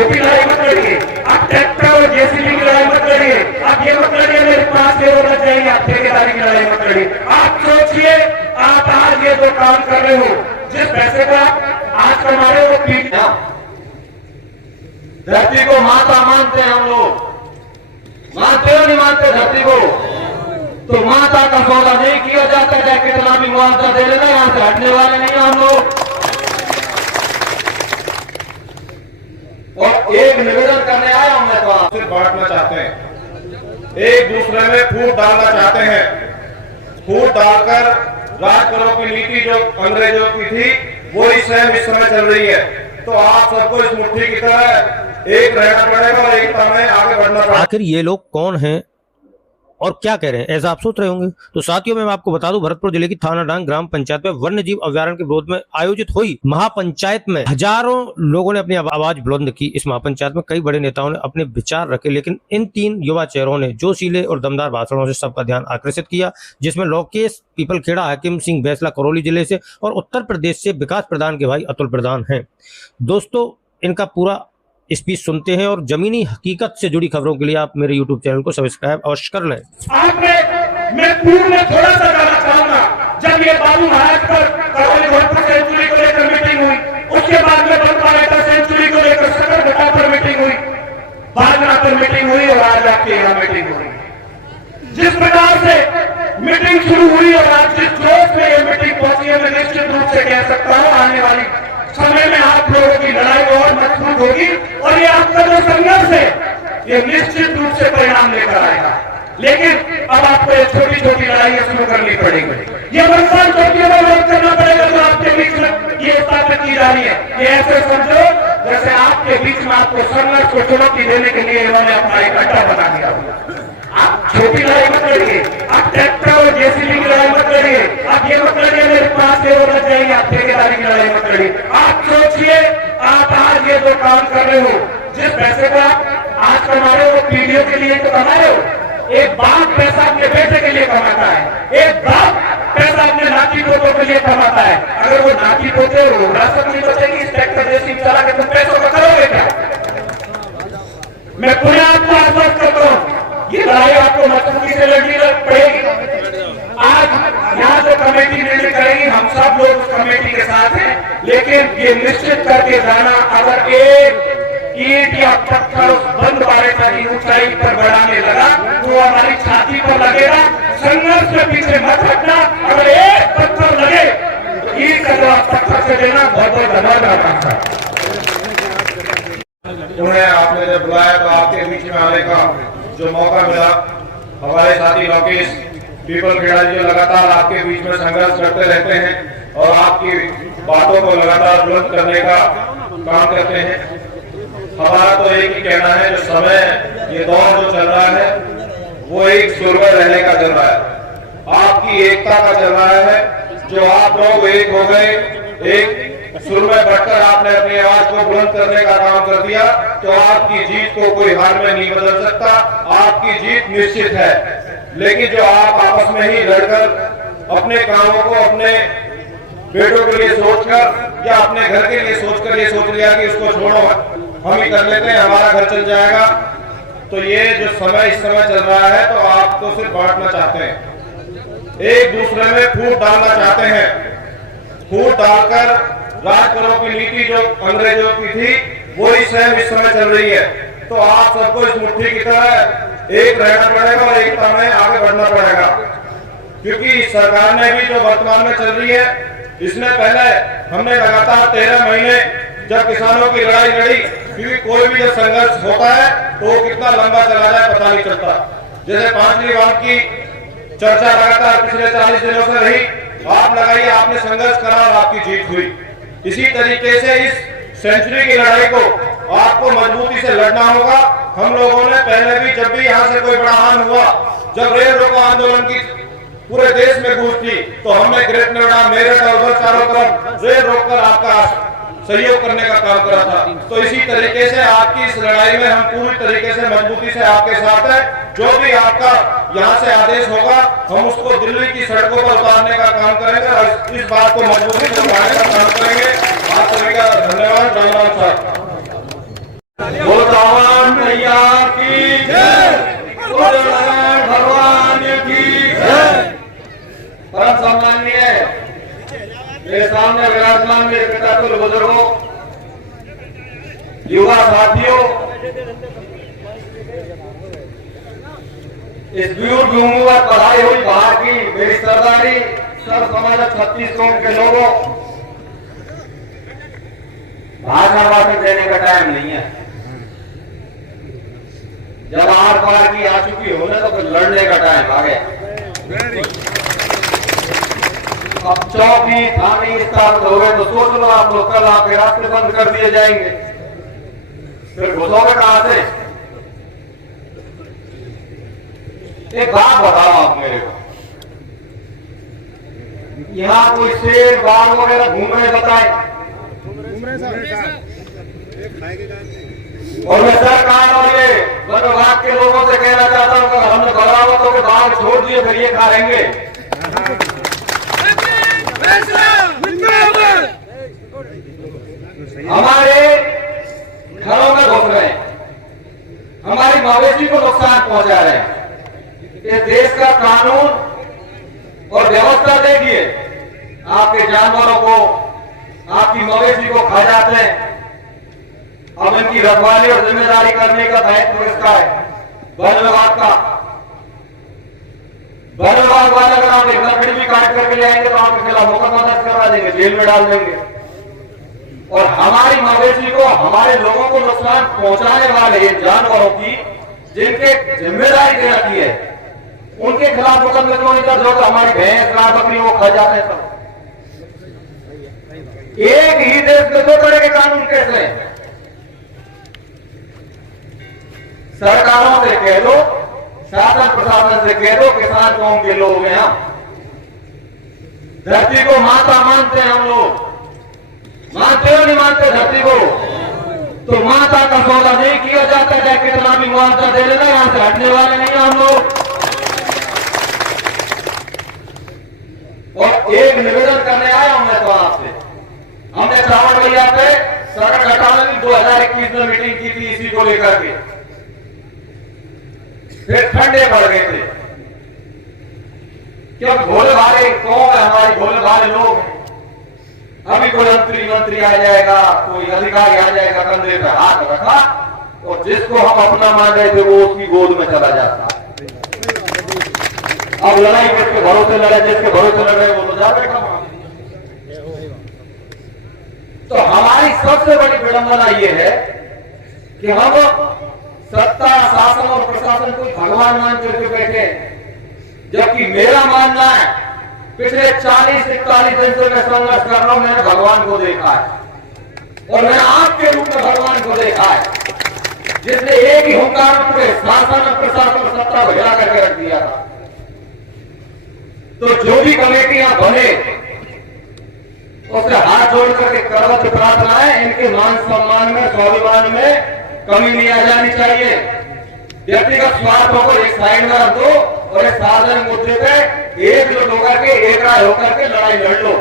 छोटी लड़ाई मत लड़िए, आप ट्रैक्टर और जेसीबी की लड़ाई मत लड़िए, आप ये मत लड़िए मेरे 5 करोड़ लग जाएंगे, आप ठेकेदारी की लड़ाई मत लड़िए। आप सोचिए, आप आज ये जो काम कर रहे हो, जिस पैसे का आज कमा रहे हो, पीठ धरती को माता मानते हैं हम लोग, मानते हो नहीं मानते धरती को? तो माता का सौदा नहीं किया जाता है, कितना भी मुआवजा दे लेना, यहां से हटने वाले नहीं हैं हम लोग। और एक निवेदन करने आया हूं मैं, तो आपसे बांटना चाहते हैं, एक दूसरे में फूट डालना चाहते हैं। फूट डालकर राज करो की नीति जो अंग्रेजों की थी वही सेम इस समय चल रही है। तो आप सबको इस मुट्ठी की तरह एक रहना पड़ेगा और एकता में आगे बढ़ना पड़ेगा। आखिर ये लोग कौन हैं और क्या कह रहे हैं, ऐसा आप सोच रहे होंगे। तो साथियों, मैं आपको बता दूं, भरतपुर जिले की थाना डांग ग्राम पंचायत में वन्य जीव अभ्यारण्य के विरोध में आयोजित हुई महापंचायत में हजारों लोगों ने अपनी आवाज बुलंद की। इस महापंचायत में कई बड़े नेताओं ने अपने विचार रखे, लेकिन इन 3 युवा चेहरों ने जोशीले और दमदार भाषणों से सबका ध्यान आकर्षित किया, जिसमें लोकेश पीपलखेड़ा, हाकिम सिंह बैसला करौली जिले से और उत्तर प्रदेश से विकास प्रधान के भाई अतुल प्रधान हैं। दोस्तों, इनका पूरा स्पीच सुनते हैं और जमीनी हकीकत से जुड़ी खबरों के लिए आप मेरे YouTube चैनल को सब्सक्राइब अवश्य कर लें। आपने मैं पूर्व में थोड़ा सा कहना चाहूंगा, जब ये बाबू महाराज पर करौली भरतपुर सेंचुरी को लेकर मीटिंग हुई, उसके बाद में बनपारेटा सेंचुरी को लेकर सकरघटा पर मीटिंग हुई, बागरा पर मीटिंग हुई और आज आपके यहाँ मीटिंग हुई। जिस प्रकार से मीटिंग शुरू हुई और आज जिस जोश में ये मीटिंग पहुंची है, मैं निश्चित रूप से कह सकता हूं आने वाली समय में आप लोगों की लड़ाई और मजबूत होगी और ये आपका जो संघर्ष है ये निश्चित रूप से परिणाम लेकर आएगा। लेकिन अब आपको ये छोटी छोटी लड़ाइयां शुरू करनी पड़ेगी, ये वर्तमान चौकियों में विरोध करना पड़ेगा जो आपके बीच में ये स्थापित की जा रही है। ये ऐसे समझो जैसे आपके बीच में आपको संघर्ष को चुनौती देने के लिए इन्होंने अपना एक अड्डा बना दिया। आप छोटी लड़ाई मत लड़िए, आप ट्रैक्टर और जेसीबी की लड़ाई मत लड़िए, आप ये मत लड़िए मेरे 5 करोड़ लग जाएंगे, आप ठेकेदारी की लड़ाई मत लड़िए। आप सोचिए, आप आज ये जो काम कर रहे हो, जिस पैसे का आज कमा रहे हो, पीढ़ियों के लिए तो कमा रहे हो। एक बाप पैसा अपने बेटे के लिए कमाता है, एक बाप पैसा अपने नाती पोतों के लिए कमाता है। अगर वो नाती पोते और विरासत नहीं बचेगी, इस ट्रैक्टर जेसीबी चला के तुम पैसों का करोगे क्या? मैं पूरे आपको आश्वस्त करता हूँ, ये लड़ाई आपको मजबूती से लड़नी पड़ेगी। आज यहाँ जो कमेटी निर्णय करेगी, हम सब लोग उस कमेटी के साथ हैं, लेकिन ये निश्चित करके जाना, अगर एक ईंट या पत्थर उस बनपारेटा की ऊंचाई पर बढ़ाने लगा तो हमारी छाती पर लगेगा। संघर्ष में पीछे मत हटना, अगर एक पत्थर लगे तो ईंट का जवाब पत्थर से देना बहुत बहुत धन्यवाद आपका। उन्हें आपने जब बुलाया तो आपके बीच में आने का जो मौका मिला, हमारे साथी लोकेश पीपलखेड़ा जी लगातार आपके बीच में संघर्ष करते रहते हैं और आपकी बातों को लगातार बुलंद करने का काम करते हैं। हमारा तो एक ही कहना है, जो समय ये दौर जो चल रहा है वो एक सुर में रहने का चल रहा है, आपकी एकता का चल रहा है। जो आप लोग एक हो गए, एक सुर में बढ़कर आपने अपनी आवाज को बुलंद करने का काम कर दिया, तो आपकी जीत को कोई हार में नहीं बदल सकता, आपकी जीत निश्चित है। लेकिन जो आप आपस में ही लड़कर अपने कामों को अपने बेटों के लिए सोचकर या अपने घर के लिए सोचकर ये सोच लिया कि इसको छोड़ो हम ही कर लेते हैं, हमारा घर चल जाएगा, तो ये जो समय इस समय चल रहा है तो आप तो सिर्फ बांटना चाहते हैं, एक दूसरे में फूट डालना चाहते हैं। फूट डालकर राज करो की नीति जो अंग्रेजों की थी वही सेम इस समय चल रही है। तो आप सबको इस मुट्ठी की तरह एक रहना पड़ेगा और एकता में आगे बढ़ना पड़ेगा, क्योंकि सरकार ने भी जो वर्तमान में चल रही है, इसने पहले हमने लगातार 13 महीने जब किसानों की लड़ाई लड़ी, क्योंकि कोई भी जब संघर्ष होता है तो कितना लंबा चला जाए पता नहीं चलता। जैसे पांचवी बात की चर्चा लगातार पिछले 40 दिनों से रही, आप लगाइए, आपने संघर्ष करा और आपकी जीत हुई। इसी तरीके से इस सेंचुरी की लड़ाई को आपको मजबूती से लड़ना होगा। हम लोगों ने पहले भी जब भी यहाँ से कोई बड़ा हान हुआ, जब रेल रोको आंदोलन की पूरे देश में गूंज थी, तो हमने ग्रेट नोएडा, मेरठ और उधर चारों तरफ रेल रोककर आपका सहयोग करने का काम करा था। तो इसी तरीके से आपकी इस लड़ाई में हम पूरी तरीके से मजबूती से आपके साथ हैं। जो भी आपका यहाँ से आदेश होगा, हम उसको दिल्ली की सड़कों पर उतारने का काम करेंगे और इस बात को मजबूती से उतारने का काम करेंगे। आप सभी का धन्यवाद। राम राम साहब। मेरे पिता कुल बुजुर्गों, युवा साथियों, इस व्यूर भूमि पर पढ़ाई हुई बाहर की मेरी सरदारी सब समाज 36 कौम के लोगों, भाषण देने का टाइम नहीं है। जब आर पार की आ चुकी हो ना तो फिर लड़ने का टाइम आ गया। अब चौकी थाने स्थापित हो गए तो सोच लो आप लोग, कल आपके रास्ते बंद कर दिए जाएंगे, फिर घुसोगे कहां से? एक बात बताओ आप मेरे को, यहाँ कोई शेर बाघ वगैरह घूम रहे बताए? और मैं सरकार और ये वन विभाग के लोगों से कहना चाहता हूँ, अगर हमने बगावतों के बाघ छोड़ दिए फिर ये खाएंगे। हमारे घरों में घुस रहे हैं, हमारी मवेशी को नुकसान पहुंचा रहे हैं। इस देश का कानून और व्यवस्था देखिए, आपके जानवरों को, आपकी मवेशी को खा जाते हैं। अब इनकी रखवाली और जिम्मेदारी करने का दायित्व किसका है? वन विभाग का। वन विभाग वाले अगर आप एक लकड़ी भी काट करके ले आएंगे तो आपके खिलाफ मुकदमा दर्ज करवा देंगे, जेल में डाल देंगे। और हमारी मवेशी को, हमारे लोगों को नुकसान पहुंचाने वाले जानवरों की जिनके जिम्मेदारी दे रखी है, उनके खिलाफ मुकदमे क्यों नहीं दर्ज होता? हमारी भैंस गाय बकरियों को खा जाते हैं सब। एक ही देश में दो तरह के कानून कैसे हैं? सरकारों से कह दो, शासन प्रशासन से कह दो, किसान कौम के लोग हैं हम, धरती को माता मानते हैं हम लोग। मानते हो नहीं मानते धरती को? तो माता का सौदा नहीं किया जाता, चाहे कितना भी मुआवजा दे लेना, यहां से हटने वाले नहीं हम लोग। और एक निवेदन करने आया हूं मैं तो आपसे, हमने श्रावण भैया पे सड़क हटाने की 2021 में मीटिंग की थी इसी को लेकर के, फिर ठंडे पड़ गए थे क्योंकि भोले भाले कौन है, हमारे भोले भाले लोग हैं। अभी कोई मंत्री आ जाएगा, कोई अधिकारी आ जाएगा, कंधे पे हाथ रखा और जिसको हम अपना मान रहे थे वो उसकी गोद में चला जाता। अब लड़ाई किसके भरोसे लड़े? जिसके भरोसे लड़ रहे वो तो जा बैठा। तो हमारी सबसे बड़ी विडंबना ये है कि हम सत्ता, शासन और प्रशासन को भगवान मान करके बैठे, जबकि मेरा मानना है पिछले 40-41 दिन से मैं संघर्ष कर रहा हूं, मैंने भगवान को देखा है और मैंने आपके रूप में भगवान को देखा है, जिसने एक ही हुंकार में पूरे शासन और प्रशासन और सत्ता को हिला करके रख दिया था। तो जो भी कमेटियां बने उससे हाथ जोड़ करके करवत प्रार्थना है, इनके मान सम्मान में, स्वाभिमान में कमी नहीं आ जानी चाहिए। व्यक्तिगत स्वार्थों को एक साइड में रख दो और एक सार्वजनिक मुद्दे पे एकजुट होकर के, एक राय होकर के लड़ाई लड़ लो।